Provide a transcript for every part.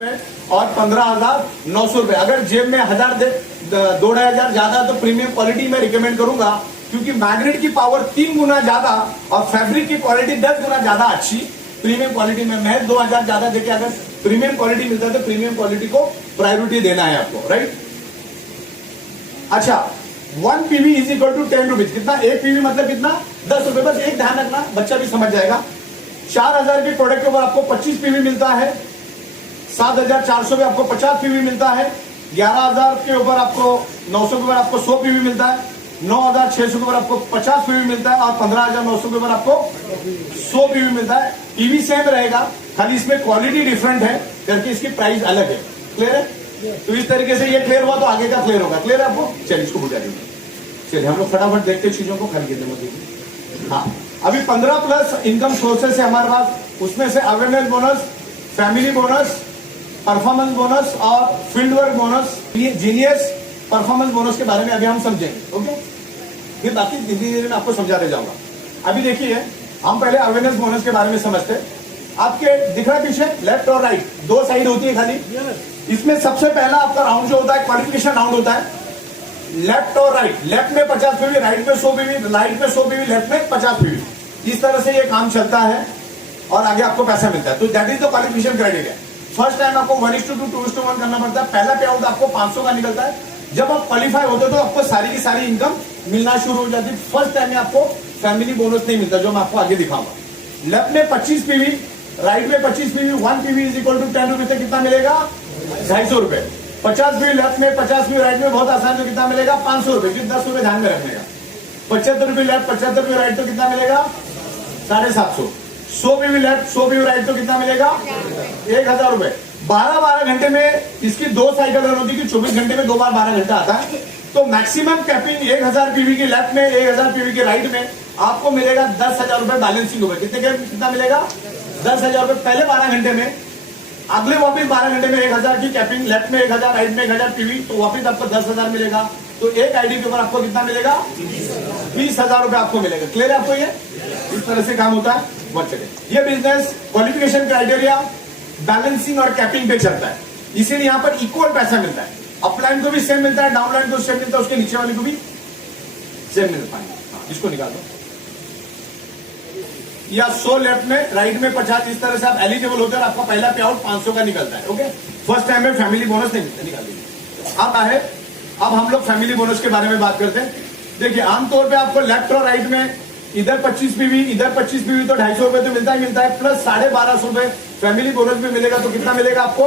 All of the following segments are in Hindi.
और 15,900 रुपए। अगर जेब में 1,000 दे 2,500 ज्यादा तो प्रीमियम क्वालिटी में रिकमेंड करूंगा, क्योंकि मैग्नेट की पावर 3 गुना ज्यादा और फैब्रिक की क्वालिटी 10 गुना ज्यादा अच्छी। प्रीमियम क्वालिटी में महज 2,000 ज्यादा देके अगर प्रीमियम क्वालिटी मिलता है तो प्रीमियम क्वालिटी को प्रायोरिटी देना है आपको, राइट। अच्छा, 1 PV is equal to 10 rupees. कितना? 1 पीवी मतलब कितना? 10 रुपए। बस एक ध्यान रखना, बच्चा भी समझ जाएगा। 4,000 के प्रोडक्ट के ऊपर आपको 25 पीवी मिलता है। 7,400 में आपको 50 पीवी मिलता है। 11,000 के ऊपर आपको 900 के ऊपर आपको 100 पीवी मिलता है। 9,600 के ऊपर आपको 50 पीवी मिलता है और 15,900 के ऊपर आपको 100 पीवी मिलता है। पीवी सेम रहेगा, खाली इसमें क्वालिटी डिफरेंट है करके इसकी प्राइस अलग है। क्लियर है? तो इस तरीके से ये क्लियर हुआ तो आगे का क्लियर होगा। क्लियर है आपको? चलिए इसको बुझा दीजिए। चलिए हम लोग फटाफट देखते चीजों को, खाली कीजिए। हाँ, अभी 15 प्लस इनकम सोर्सेस है हमारे पास। उसमें से awareness bonus, family bonus, performance bonus और field work bonus, genius performance bonus के बारे में अभी हम समझेंगे। ओके, फिर बाकी धीरे धीरे मैं आपको समझाते जाऊंगा। अभी देखिए, हम पहले अवेयरनेस बोनस के बारे में समझते हैं। आपके दिख रहा है पीछे लेफ्ट और राइट, 2 साइड होती है खाली। इसमें सबसे पहला आपका राउंड जो होता है क्वालिफिकेशन राउंड होता है, लेफ्ट और राइट। लेफ्ट में 50 पीवी, राइट में 100 पीवी, राइट में 100 पीवी, लेफ्ट में 50 पीवी। इस तरह से ये काम चलता है और आगे आपको पैसा मिलता है। तो that is the qualification criteria. First time आपको 1:2, 2:1 करना पड़ता है। पहला पे आउट आपको 500 का निकलता है। जब आप क्वालिफाई होते हो तो आपको सारी की सारी इनकम मिलना शुरू हो जाती है। फर्स्ट टाइम में आपको फैमिली बोनस नहीं मिलता, जो मैं आपको आगे दिखाऊंगा। लेफ्ट में 25 पीवी, राइट में 25 PV. 1 PV is equal to 10 rupees. कितना मिलेगा? 250 रुपए। 50 पीवी लेफ्ट में, 50 पीवी राइट में, बहुत आसान। तो कितना मिलेगा? 500 रुपए। 10 रुपए ध्यान में रखने का। 75 रुपए लेफ्ट, 75 रुपए राइट, तो कितना मिलेगा? 750। 100 पीवी लेफ्ट, 100 पीवी राइट, तो कितना मिलेगा? 1,000 रुपए। 12 घंटे में इसकी 2 साइकिल रन होती है, 24 घंटे में 2 बार 12 घंटा आता है। तो मैक्सिमम कैपिंग 1,000 पीवी की लेफ्ट में, 1,000 पीवी के राइट में आपको मिलेगा 10,000 रुपए बैलेंसिंग होगा। कितना मिलेगा? 10,000 रुपए पहले 12 घंटे में। अगले वापिस 12 घंटे में 1,000 की कैपिंग, लेफ्ट में 1,000, राइट में 1,000 पीवी, तो वापिस आपको 10,000 मिलेगा। तो एक आईडी के ऊपर आपको कितना मिलेगा? 20,000 रुपए आपको मिलेगा। क्लियर है आपको? ये इस तरह से काम होता है। बहुत चलिए, ये बिजनेस क्वालिफिकेशन क्राइटेरिया, बैलेंसिंग और कैपिंग पे चलता है। इसीलिए यहां पर इक्वल पैसा मिलता है। अपलाइन को भी सेम मिलता है, डाउनलाइन को सेम मिलता है, उसके नीचे वाले को भी सेम मिलता है। इसको निकाल दो। या 100 लेफ्ट में, राइट में 50। इस तरह से आप एलिजिबल होते हैं और आपका पहला पे आउट 500 का निकलता है। ओके, फर्स्ट टाइम में फैमिली बोनस नहीं मिलता। निकाल दीजिए। अब हम लोग फैमिली बोनस के बारे में बात करते हैं। देखिए, आमतौर पे आपको लेफ्ट और राइट में इधर 25 पीवी, इधर 25 पीवी, तो 250 रुपए तो मिलता ही मिलता है, प्लस 1250 रुपए फैमिली बोनस भी मिलेगा। तो कितना मिलेगा आपको?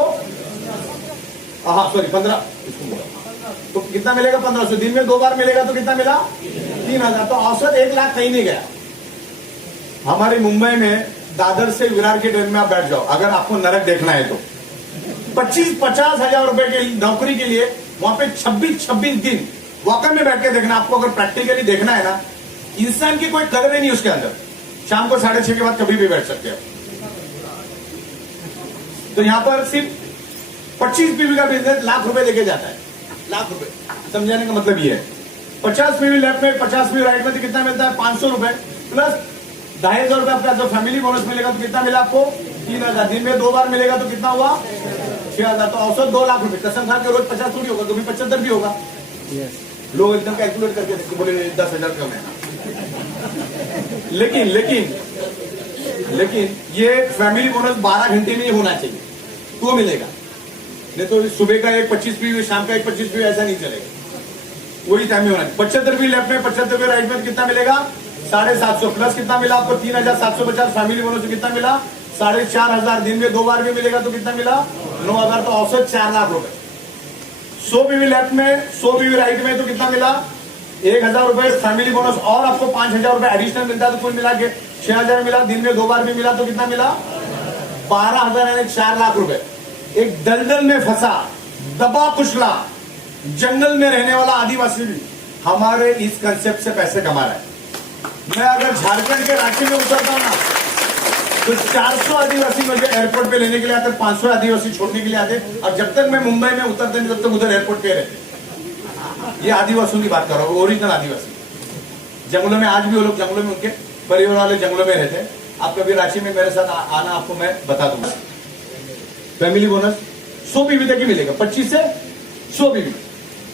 हाँ सॉरी 15, तो कितना मिलेगा? 1500। दिन में 2 बार मिलेगा तो कितना मिला? 3,000। तो औसत 1 लाख कहीं नहीं गया। हमारे मुंबई में दादर से विरार के ट्रेन में आप बैठ जाओ, अगर आपको नरक देखना है तो 25-50 हजार रुपए की नौकरी के लिए वहां पे 26 दिन वॉकर में बैठ के देखना। आपको अगर प्रैक्टिकली देखना है ना, इंसान की कोई कदर ही नहीं उसके अंदर। शाम को 6:30 के बाद कभी भी बैठ सकते हैं। तो यहां पर सिर्फ 25 पीवी का बिजनेस लाख रुपए लेके जाता है। लाख रुपए समझाने का मतलब ये है। 50 पीवी लेफ्ट में, 50 पीवी राइट में, तो कितना मिलता है? 500 रुपए प्लस 2,500 रुपए आपका जो फैमिली बोनस मिलेगा। तो कितना मिला आपको? 3,000। दिन में 2 बार मिलेगा तो कितना हुआ? 6,000। तो औसत 2 लाख रुपए। कसम खा के रोज 50 थोड़ी होगा, कभी 75 भी होगा। लोग एकदम कैलकुलेट करके देखते, बोले 10,000 कम है। लेकिन ये फैमिली बोनस 12 घंटे में ही होना चाहिए तो मिलेगा। नहीं तो सुबह का एक 25 पीवी, शाम का एक 25 पीवी, ऐसा नहीं चलेगा। वही टाइम में होना चाहिए। 75 पीवी लेफ्ट में, 75 पीवी राइट में, कितना मिलेगा? 750 प्लस कितना मिला आपको? 3,750 फैमिली बोनस। कितना मिला? 4,500। दिन में 2 बार भी मिलेगा तो कितना मिला? 9,000। तो औसत 4 लाख रुपए। 100 पीवी लेफ्ट में, 100 पीवी राइट में, तो कितना मिला? 1,000 रुपए फैमिली बोनस और आपको 5,000 रुपए एडिशनल मिलता है। तो कुल मिला के 6,000 मिला। दिन में 2 बार भी मिला तो कितना मिला? 12,000 यानी 4 लाख रुपए। एक दलदल में फंसा, दबा कुचला, जंगल में रहने वाला आदिवासी भी हमारे इस कंसेप्ट से पैसे कमा रहा है। मैं अगर झारखंड के रांची में उतरता हूं ना, तो 400 आदिवासी मुझे एयरपोर्ट पे लेने के लिए आते, 500 आदिवासी छोड़ने के लिए आते। और जब तक मैं मुंबई में उतरते नहीं तब तक उधर एयरपोर्ट पे रहते। ये आदिवासियों की बात कर रहा हूँ, ओरिजिनल आदिवासी। जंगलों में आज भी वो लोग जंगलों में, उनके परिवार वाले जंगलों में रहते हैं। आप कभी रांची में मेरे साथ आना, आपको मैं बता दूंगा। फैमिली बोनस 100 बीबी तक ही मिलेगा, 25 से 100 बीबी,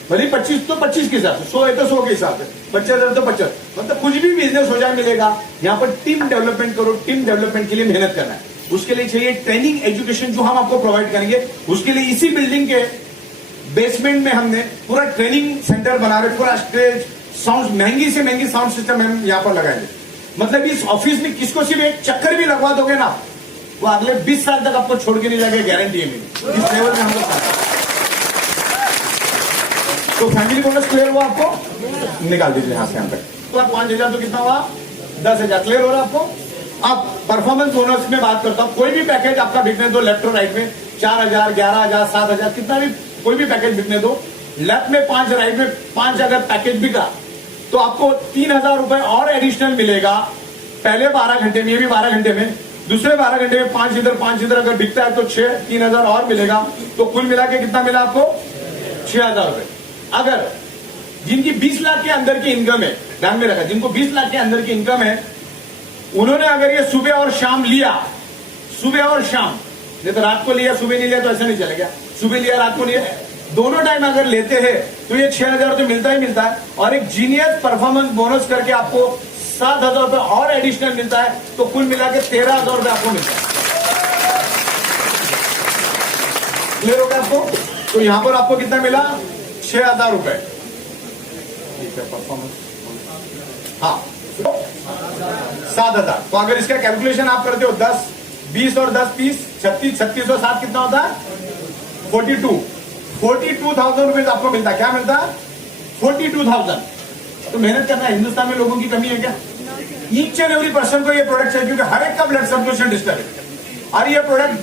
भले 25 तो 25 के हिसाब से, 100 है तो 100 के हिसाब से, 50 है तो 50, मतलब कुछ भी बिजनेस हो जाए मिलेगा। यहाँ पर टीम डेवलपमेंट करो, टीम डेवलपमेंट के लिए मेहनत करना है, उसके लिए चाहिए ट्रेनिंग एजुकेशन जो हम आपको प्रोवाइड करेंगे। उसके लिए इसी बिल्डिंग के बेसमेंट में हमने पूरा ट्रेनिंग सेंटर बना रहे, पूरा स्टेज, साउंड, महंगी से महंगी साउंड सिस्टम हम यहाँ पर लगाएंगे। मतलब इस ऑफिस में किसको सिर्फ एक चक्कर भी लगवा दोगे ना, वो अगले 20 साल तक आपको छोड़ के नहीं जाएगा, गारंटी है मेरी। इस लेवल में हम लोग तो फैमिली बोनस क्लियर हुआ आपको, निकाल दीजिए यहां से यहां तक। तो आप 5,000 तो कितना हुआ, 10,000 क्लियर हो रहा है आपको। अब परफॉर्मेंस बोनस में बात करता हूं, कोई भी पैकेज आपका बिकने दो, लेफ्ट और राइट में 4,000, 11,000, 7,000, कितना भी कोई भी पैकेज बिकने दो, लेफ्ट में 5, राइट में 5 अगर पैकेज बिका तो आपको 3,000 रुपए और एडिशनल मिलेगा पहले 12 घंटे में, ये भी 12 घंटे में, दूसरे 12 घंटे में 5 इधर 5 इधर अगर बिकता है तो 3,000 और मिलेगा। तो कुल मिला के कितना मिला आपको, 6,000 रुपए। अगर जिनकी 20 लाख के अंदर की इनकम है, ध्यान में रखा, जिनको 20 लाख के अंदर की इनकम है, उन्होंने अगर ये सुबह और शाम लिया, सुबह और शाम, नहीं तो रात को लिया सुबह नहीं लिया तो ऐसा नहीं चलेगा, सुबह लिया रात को लिया, दोनों टाइम अगर लेते हैं तो ये 6,000 तो मिलता ही मिलता है। और एक जीनियस परफॉर्मेंस बोनस करके आपको 7,000 रुपए और एडिशनल मिलता है, तो कुल मिला के 13,000 रुपए आपको मिलता है। क्लियर हो गया आपको? तो यहां पर आपको कितना मिला, 6,000 रुपए। ठीक है, परफॉर्मेंस, हाँ 7,000। तो अगर इसका कैलकुलेशन आप करते हो 10, 20 और 10, 30, 36, 36 और 7 कितना होता है, 42,000 रुपीज आपको मिलता है। क्या मिलता है, 42,000। तो मेहनत करना है। हिंदुस्तान में लोगों की कमी है क्या? ईच एंड एवरी पर्सन को ये प्रोडक्ट चाहिए, क्योंकि हर एक का ब्लड सर्कुलेशन डिस्टर्ब है। और ये प्रोडक्ट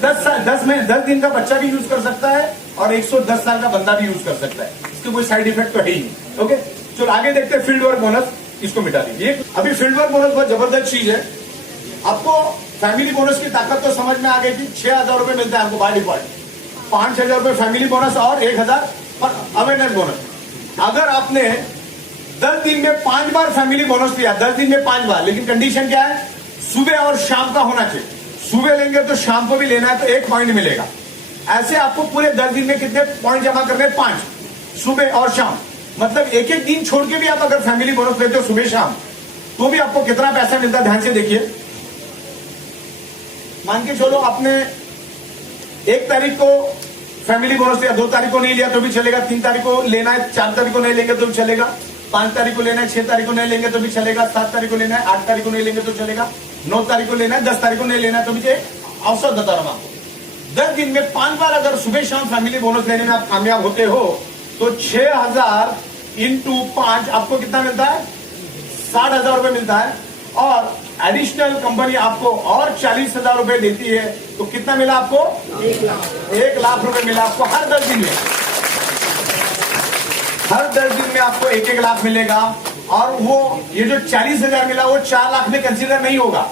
10 दिन का बच्चा भी यूज कर सकता है और 110 साल का बंदा भी यूज कर सकता है, इसके कोई साइड इफेक्ट तो है ही नहीं। ओके, चलो आगे देखते हैं फील्ड वर्क बोनस, इसको मिटा दीजिए। अभी फील्ड वर्क बोनस बहुत जबरदस्त चीज है। आपको फैमिली बोनस की ताकत तो समझ में आ गई थी, 6,000 रुपए मिलता है आपको बाय डिफॉल्ट, 5,000 रुपए फैमिली बोनस और 1,000 अवेयरनेस बोनस। अगर आपने 10 दिन में 5 बार फैमिली बोनस लिया, 10 दिन में 5 बार, लेकिन कंडीशन क्या है, सुबह और शाम का होना चाहिए। सुबह लेंगे तो शाम को भी लेना है तो 1 पॉइंट मिलेगा। ऐसे आपको पूरे 10 दिन में कितने पॉइंट जमा करने, 5, सुबह और शाम। मतलब एक एक दिन छोड़ के भी आप अगर फैमिली बोनस लेते हो सुबह शाम, तो भी आपको कितना पैसा मिलता है, ध्यान से देखिए। मान के चलो आपने 1 तारीख को फैमिली बोनस लिया, 2 तारीख को नहीं लिया तो भी चलेगा, 3 तारीख को लेना है, 4 तारीख को नहीं लेंगे तो भी चलेगा, 5 तारीख को लेना है, 6 तारीख को नहीं लेंगे तो भी चलेगा, 7 तारीख को लेना है, 8 तारीख को नहीं लेंगे तो चलेगा, 9 तारीख को लेना है, 10 तारीख को नहीं लेना है तो भी अवसर बता रहा हूं आपको। 10 दिन में 5 बार अगर सुबह शाम फैमिली बोनस लेने में आप कामयाब होते हो तो 6,000 इंटू 5 आपको कितना मिलता है, 60,000 रुपए मिलता है। और एडिशनल कंपनी आपको और 40,000 रुपए देती है, तो कितना मिला आपको, 1 लाख रुपए मिला आपको हर 10 दिन में। हर 10 दिन में आपको 1-1 लाख मिलेगा। और वो ये जो 40,000 मिला वो 4 लाख में कंसीडर नहीं होगा।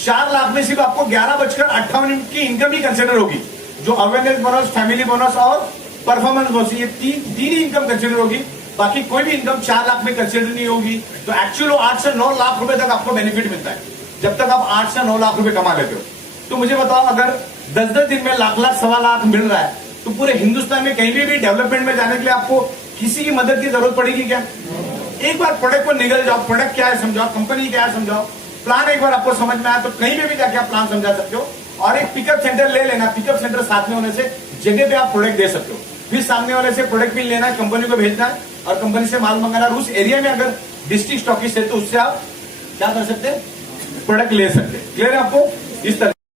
4 लाख में सिर्फ आपको 11:58 की इनकम ही कंसीडर होगी, जो अवेयरनेस बोनस, फैमिली बोनस और परफॉर्मेंस बोनस, ये तीन ही इनकम कंसीडर होगी। बाकी कोई भी इनकम 4 लाख में कंसीडर नहीं होगी। तो एक्चुअल 8 से 9 लाख रुपए तक आपको बेनिफिट मिलता है, जब तक आप 8 से 9 लाख रुपए कमा लेते हो। तो मुझे बताओ, अगर 10-10 दिन में लाख, सवा लाख मिल रहा है, तो पूरे हिंदुस्तान में कहीं भी डेवलपमेंट में जाने के लिए आपको किसी की मदद की जरूरत पड़ेगी क्या? एक बार प्रोडक्ट को निकल जाओ, प्रोडक्ट क्या है समझाओ, कंपनी क्या है समझाओ, प्लान एक बार आपको समझ में आया तो कहीं पे भी जाके आप प्लान समझा सकते हो। और एक पिकअप सेंटर ले लेना, पिकअप सेंटर साथ में होने से जगह पे आप प्रोडक्ट दे सकते हो। फिर सामने वाले से प्रोडक्ट भी लेना है, कंपनी को भेजना है और कंपनी से माल मंगाना है। उस एरिया में अगर डिस्ट्रिक्ट स्टॉकिस्ट है तो उससे आप क्या कर सकते हैं, प्रोडक्ट ले सकते हैं। क्लियर है आपको? इस तरह